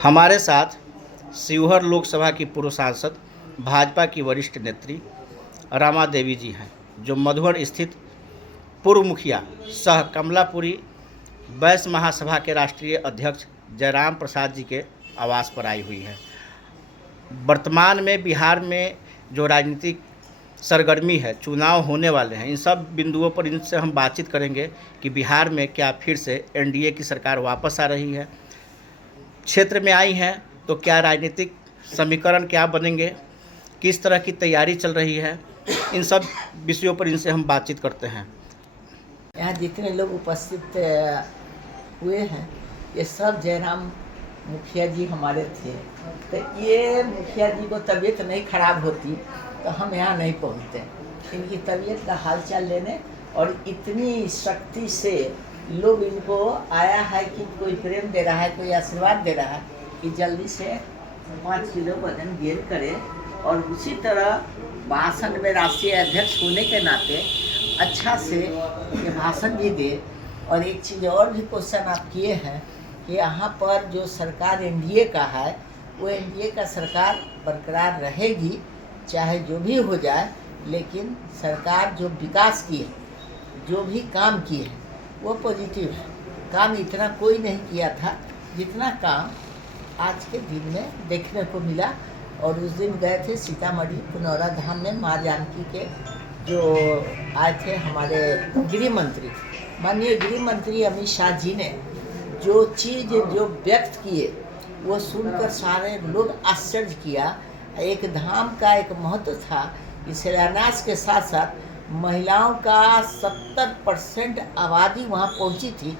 हमारे साथ शिवहर लोकसभा की पूर्व सांसद भाजपा की वरिष्ठ नेत्री रमा देवी जी हैं, जो मधुबन स्थित पूर्व मुखिया सह कमलापुरी वैश्य महासभा के राष्ट्रीय अध्यक्ष जयराम प्रसाद जी के आवास पर आई हुई है। वर्तमान में बिहार में जो राजनीतिक सरगर्मी है, चुनाव होने वाले हैं, इन सब बिंदुओं पर इनसे हम बातचीत करेंगे कि बिहार में क्या फिर से एनडीए की सरकार वापस आ रही है, क्षेत्र में आई हैं तो क्या राजनीतिक समीकरण क्या बनेंगे, किस तरह की तैयारी चल रही है, इन सब विषयों पर इनसे हम बातचीत करते हैं। यहाँ जितने लोग उपस्थित हुए हैं ये सब जयराम मुखिया जी हमारे थे। तो ये मुखिया जी को तबीयत नहीं खराब होती तो हम यहाँ नहीं पहुँचते। इनकी तबीयत का हालचाल लेने और इतनी शक्ति से लोग इनको आया है कि कोई प्रेम दे रहा है, कोई आशीर्वाद दे रहा है कि जल्दी से 5 किलो वजन गेन करे और उसी तरह भाषण में राष्ट्रीय अध्यक्ष होने के नाते अच्छा से ये भाषण भी दे। और एक चीज़ और भी क्वेश्चन आप किए हैं कि यहाँ पर जो सरकार एनडीए का है वो एनडीए का सरकार बरकरार रहेगी चाहे जो भी हो जाए, लेकिन सरकार जो विकास की है, जो भी काम किए हैं वो पॉजिटिव है। काम इतना कोई नहीं किया था जितना काम आज के दिन में देखने को मिला। और उस दिन गए थे सीतामढ़ी पुनौरा धाम में माँ जानकी के जो आए थे हमारे गृह मंत्री, माननीय गृह मंत्री अमित शाह जी ने जो चीज़ जो व्यक्त किए वो सुनकर सारे लोग आश्चर्य किया। एक धाम का एक महत्व था कि शिलान्यास के साथ साथ महिलाओं का 70% आबादी वहाँ पहुँची थी,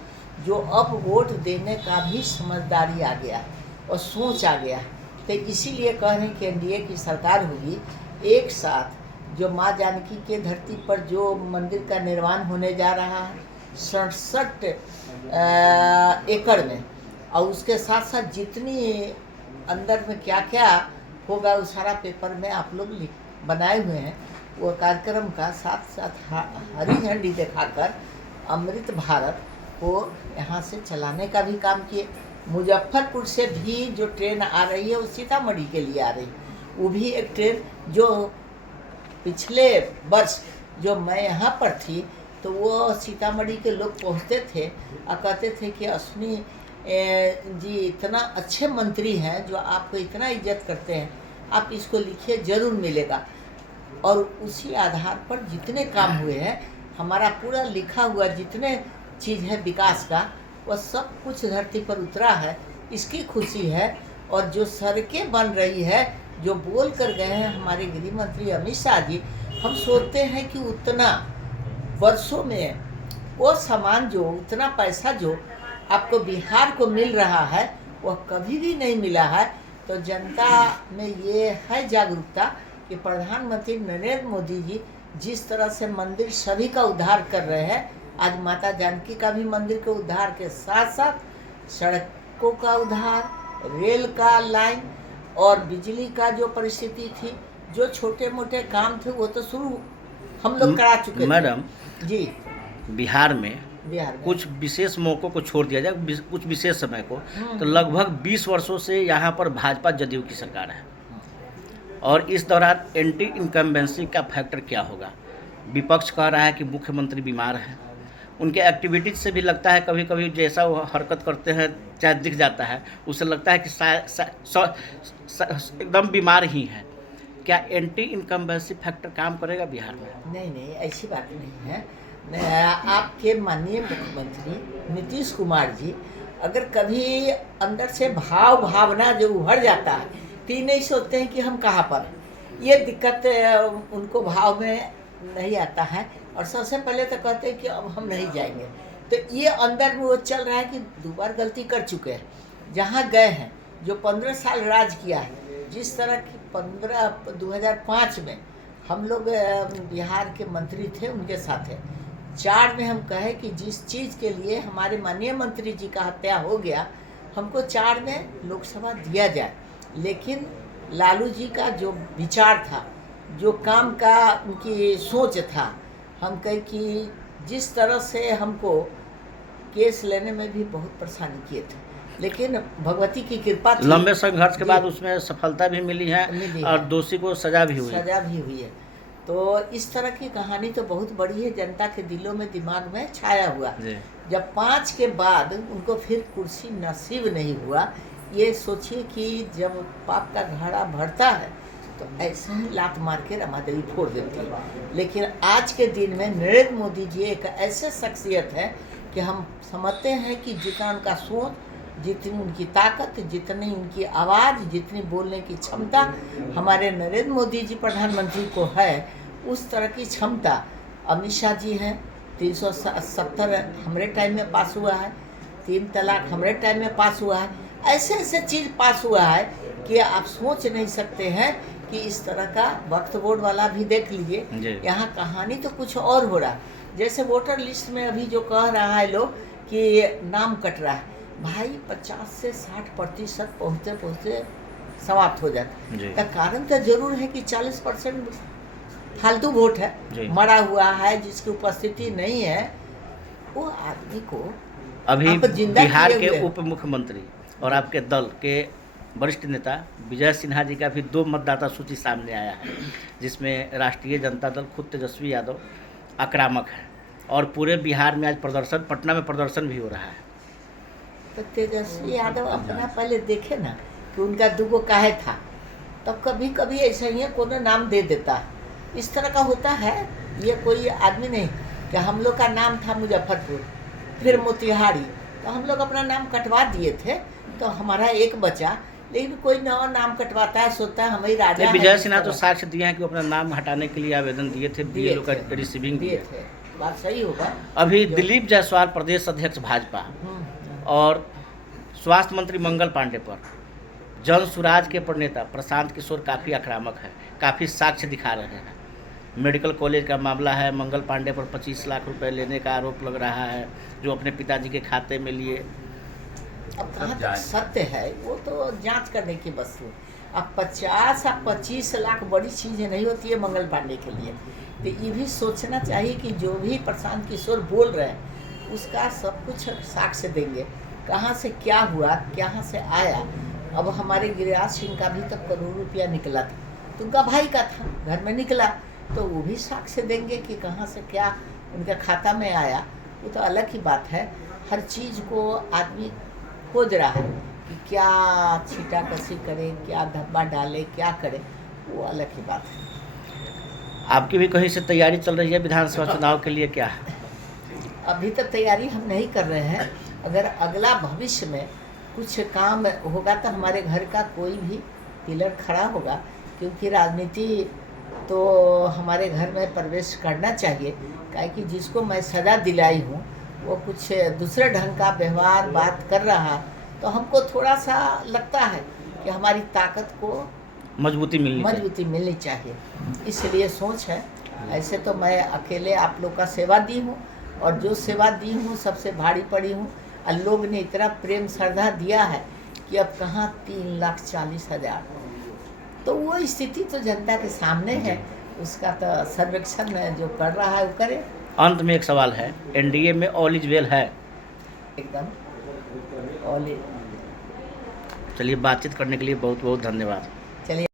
जो अब वोट देने का भी समझदारी आ गया और सोच आ गया। तो इसीलिए कह रहे हैं कि एनडीए की सरकार होगी। एक साथ जो माँ जानकी के धरती पर जो मंदिर का निर्माण होने जा रहा है 67 एकड़ में, और उसके साथ साथ जितनी अंदर में क्या क्या होगा वो सारा पेपर में आप लोग बनाए हुए हैं। वो कार्यक्रम का साथ साथ हरी झंडी दिखाकर अमृत भारत को यहाँ से चलाने का भी काम किए। मुजफ्फरपुर से भी जो ट्रेन आ रही है वो सीतामढ़ी के लिए आ रही है। वो भी एक ट्रेन जो पिछले वर्ष जो मैं यहाँ पर थी तो वो सीतामढ़ी के लोग पहुँचते थे और कहते थे कि अश्विनी जी इतना अच्छे मंत्री हैं जो आपको इतना इज्जत करते हैं, आप इसको लिखिए ज़रूर मिलेगा। और उसी आधार पर जितने काम हुए हैं, हमारा पूरा लिखा हुआ जितने चीज़ है विकास का वह सब कुछ धरती पर उतरा है, इसकी खुशी है। और जो सड़कें बन रही है जो बोल कर गए हैं हमारे गृह मंत्री अमित शाह जी, हम सोचते हैं कि उतना वर्षों में वो सामान जो उतना पैसा जो आपको बिहार को मिल रहा है वह कभी भी नहीं मिला है। तो जनता में ये है जागरूकता कि प्रधानमंत्री नरेंद्र मोदी जी जिस तरह से मंदिर सभी का उद्धार कर रहे हैं, आज माता जानकी का भी मंदिर के उद्धार के साथ साथ सड़कों का उद्धार, रेल का लाइन और बिजली का जो परिस्थिति थी, जो छोटे मोटे काम थे वो तो शुरू हम लोग करा चुके थे। मैडम जी, बिहार में कुछ विशेष मौक़ों को छोड़ दिया जाए, कुछ विशेष समय को, तो लगभग 20 वर्षों से यहाँ पर भाजपा जदयू की सरकार है और इस दौरान एंटी इनकम्बेंसी का फैक्टर क्या होगा? विपक्ष कह रहा है कि मुख्यमंत्री बीमार हैं, उनके एक्टिविटीज से भी लगता है कभी कभी जैसा वो हरकत करते हैं चाहे दिख जाता है उससे लगता है कि एकदम बीमार ही हैं। क्या एंटी इनकम्बेंसी फैक्टर काम करेगा बिहार में? नहीं, ऐसी बात नहीं है। आपके माननीय मुख्यमंत्री नीतीश कुमार जी अगर कभी अंदर से भावना जो उभर जाता है तो ये नहीं सोचते हैं कि हम कहाँ पर, ये दिक्कत उनको भाव में नहीं आता है। और सबसे पहले तो कहते हैं कि अब हम नहीं जाएंगे। तो ये अंदर में वो चल रहा है कि 2 बार गलती कर चुके हैं, जहाँ गए हैं, जो 15 साल राज किया है, जिस तरह की 2005 में हम लोग बिहार के मंत्री थे उनके साथ है। 4 में हम कहे कि जिस चीज़ के लिए हमारे माननीय मंत्री जी का हत्या हो गया, हमको 4 में लोकसभा दिया जाए। लेकिन लालू जी का जो विचार था, जो काम का उनकी सोच था, हम कहे कि जिस तरह से हमको केस लेने में भी बहुत परेशानी किए थे, लेकिन भगवती की कृपा थी, लंबे संघर्ष के जी। बाद उसमें सफलता भी मिली है मिली और है। दोषी को सजा भी हुई। सजा भी हुई है। तो इस तरह की कहानी तो बहुत बड़ी है, जनता के दिलों में दिमाग में छाया हुआ। जी। जब 5 के बाद उनको फिर कुर्सी नसीब नहीं हुआ, ये सोचिए कि जब पाप का घड़ा भरता है तो ऐसे ही लात मार के रमा देवी फोड़ देती है। लेकिन आज के दिन में नरेंद्र मोदी जी एक ऐसे शख्सियत है कि हम समझते हैं कि जितना उनका सोच, जितनी उनकी ताकत, जितनी उनकी आवाज़, जितनी बोलने की क्षमता हमारे नरेंद्र मोदी जी प्रधानमंत्री को है, उस तरह की क्षमता अमित शाह जी हैं। 370 हमारे टाइम में पास हुआ है, 3 तलाक हमारे टाइम में पास हुआ है। ऐसे ऐसे चीज़ पास हुआ है कि आप सोच नहीं सकते हैं कि इस तरह का वक्फ बोर्ड वाला भी देख जी। लीजिए, यहाँ कहानी तो कुछ और हो रहा है। जैसे वोटर लिस्ट में अभी जो कह रहा है लोग कि नाम कट रहा है, भाई 50 से 60% पहुँचते पहुँचते समाप्त हो जाता जी। है। का कारण तो जरूर है कि 40% फालतू वोट जी। है, मरा हुआ है, जिसकी उपस्थिति नहीं है, वो आदमी को अभी आप जिंदा बिहार किए के हुए। उप मुख्यमंत्री और आपके दल के वरिष्ठ नेता विजय सिन्हा जी का भी 2 मतदाता सूची सामने आया है, जिसमें राष्ट्रीय जनता दल खुद तेजस्वी यादव आक्रामक है और पूरे बिहार में आज प्रदर्शन, पटना में प्रदर्शन भी हो रहा है। तो तेजस्वी यादव अपना पहले देखे ना कि उनका दुगो काहे था, तब कभी कभी ऐसा ही है कोनो नाम दे देता है। इस तरह का होता है, ये कोई आदमी नहीं कि हम लोग का नाम था मुजफ्फरपुर, फिर मोतिहारी, तो हम लोग अपना नाम कटवा दिए थे, तो हमारा एक बचा। लेकिन कोई नया नाम कटवाता है, सोचता है हमें राजा है। विजय इस सिन्हा तो तरह। साक्ष्य दिए हैं कि वो अपना नाम हटाने के लिए आवेदन दिए थे, दिए लोग का थे, रिसीविंग दिए दिए। थे, बात सही होगा। अभी जो- दिलीप जायसवाल प्रदेश अध्यक्ष भाजपा और स्वास्थ्य मंत्री मंगल पांडे पर जन सुराज के प्रणेता प्रशांत किशोर काफ़ी आक्रामक है, काफ़ी साक्ष्य दिखा रहे हैं। मेडिकल कॉलेज का मामला है, मंगल पांडे पर 25 लाख रुपए लेने का आरोप लग रहा है, जो अपने पिताजी के खाते में लिए। अब कहाँ तक सत्य है वो तो जांच करने की वस्तु है। अब 50 या 25 लाख बड़ी चीज़ नहीं होती है मंगल पांडे के लिए। तो ये भी सोचना चाहिए कि जो भी प्रशांत किशोर बोल रहे हैं उसका सब कुछ साक्ष्य देंगे, कहाँ से क्या हुआ, कहाँ से आया। अब हमारे गिरिराज सिंह का भी तो करोड़ रुपया निकला था, तो उनका भाई का था, घर में निकला, तो वो भी साक्ष्य देंगे कि कहाँ से क्या उनके खाता में आया। वो तो अलग ही बात है। हर चीज़ को आदमी खोज रहा है कि क्या छीटा कसी करे, क्या धब्बा डाले, क्या करे, वो अलग ही बात है। आपकी भी कहीं से तैयारी चल रही है विधानसभा चुनाव के लिए, क्या है? अभी तक तैयारी हम नहीं कर रहे हैं। अगर अगला भविष्य में कुछ काम होगा तो हमारे घर का कोई भी पिलर खड़ा होगा, क्योंकि राजनीति तो हमारे घर में प्रवेश करना चाहिए। काहे कि जिसको मैं सजा दिलाई हूँ वो कुछ दूसरे ढंग का व्यवहार बात कर रहा, तो हमको थोड़ा सा लगता है कि हमारी ताकत को मजबूती मिलनी चाहिए, इसलिए सोच है। ऐसे तो मैं अकेले आप लोग का सेवा दी हूँ, और जो सेवा दी हूँ सबसे भारी पड़ी हूँ, और लोग ने इतना प्रेम श्रद्धा दिया है कि अब कहाँ 3,40,000। तो वो स्थिति तो जनता के सामने है, उसका तो सर्वेक्षण जो कर रहा है वो करे। अंत में एक सवाल है, एनडीए में ऑल इज वेल है? एकदम। और चलिए, बातचीत करने के लिए बहुत बहुत धन्यवाद। चलिए।